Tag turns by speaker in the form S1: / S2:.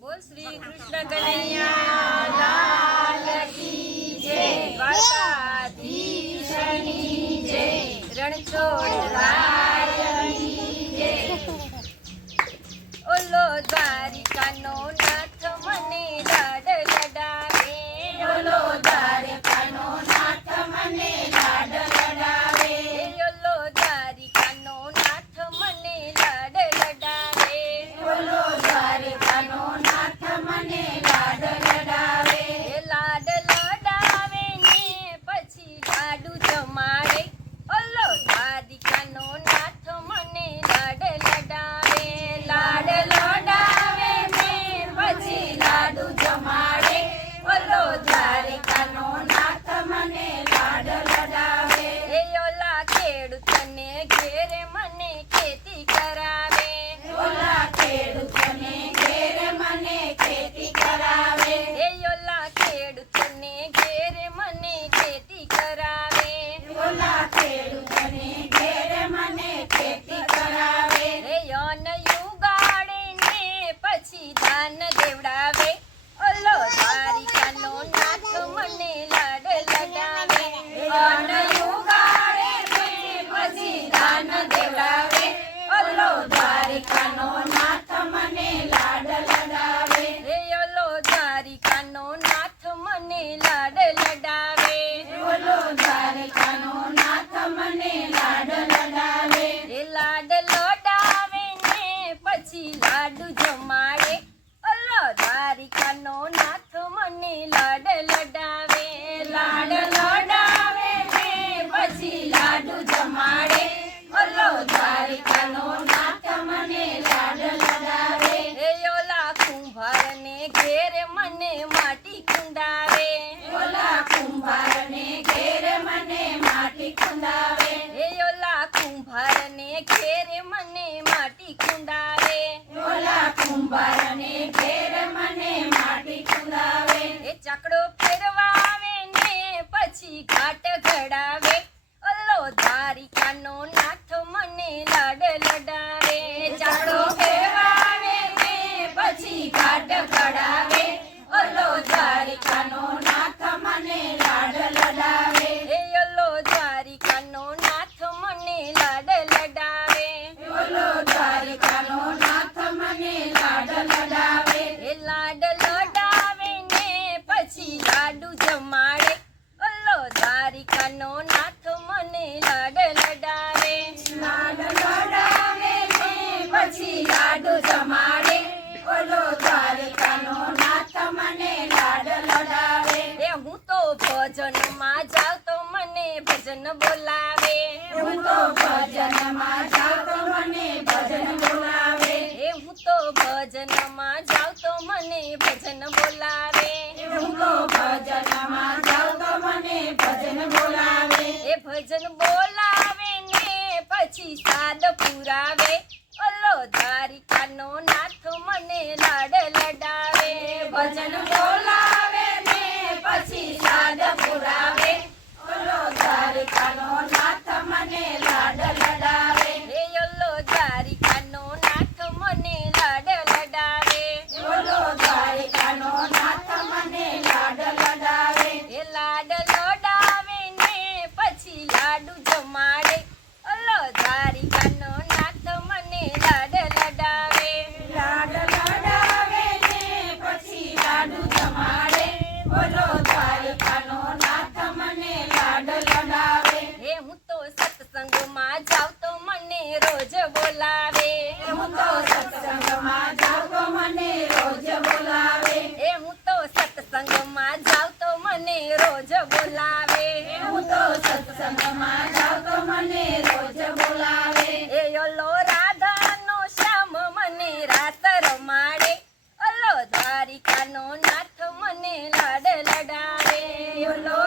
S1: બોલ શ્રી કૃષ્ણ કનૈયા લાલ કી જય દ્વારકાધીશની જય રણછોડ કારિકાનો નાથ મને લાડ લડાવે એ ઓલા કુંભારને ઘેર મને માટી કુંડાવે ઓલા કુંભારને ઘેર મને માટી ઘેર મને માટી કુંડાવે ઓલા કુંભાર ભજનમાં તો મને ભજન બોલાવે. હું તો ભજનમાં તો મને ભજન બોલાવે. એ હું તો ભજનમાં તો મને ભજન બોલાવે. હું તો ભજનમાં તો મને ભજન બોલાવે. એ ભજન બોલાવે ને પછી સાદ પુરાવે. ઓલો ધારિકાનો નાથ મને લાડ લડાવે. ભજન બોલાવે. கடல રોજ બોલાવે. હું તો સત્સંગમાં જાવ તો મને રોજ બોલાવે. એ હું તો સત્સંગમાં જાવ તો મને રોજ બોલાવે. હું તો સત્સંગમાં જાવ તો મને રોજ બોલાવે. એ ઓલો રાધાનો શ્યામ મને રાત રમાડે. ઓલો દ્વારિકાનો નાથ મને લાડ લડાવે. ઓલો